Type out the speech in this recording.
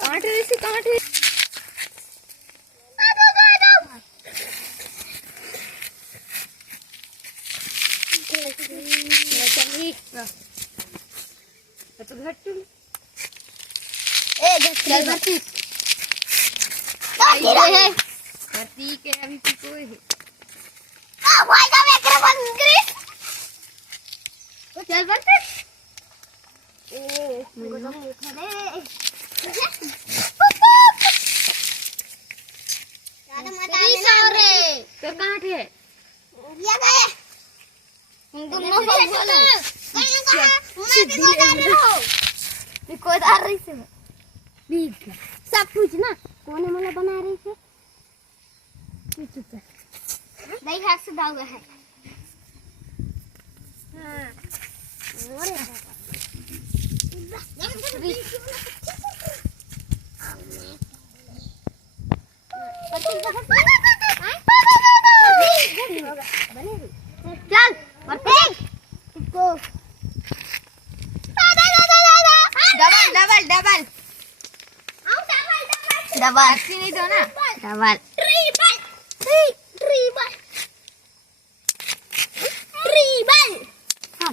कांटे से कांटे तो घट्टू ए चल भर्ती भर्ती के अभी कोई है आ भाई का मैं कर बंगरी चल भर्ती ए मुझे तो मुंह दे ज्यादा मत आने तो कहां थे ये गए तुम दोनों बोलो कहीं कहां मैं भी बता रही हूं कोई आ रही से ठीक सब कुछ ना कौन है मला बना रही है ठीक है नहीं हाथ से दाग है हां चल इसको डबल डबल डबल डबल ऐसे नहीं दो ना डबल ट्रिपल हाँ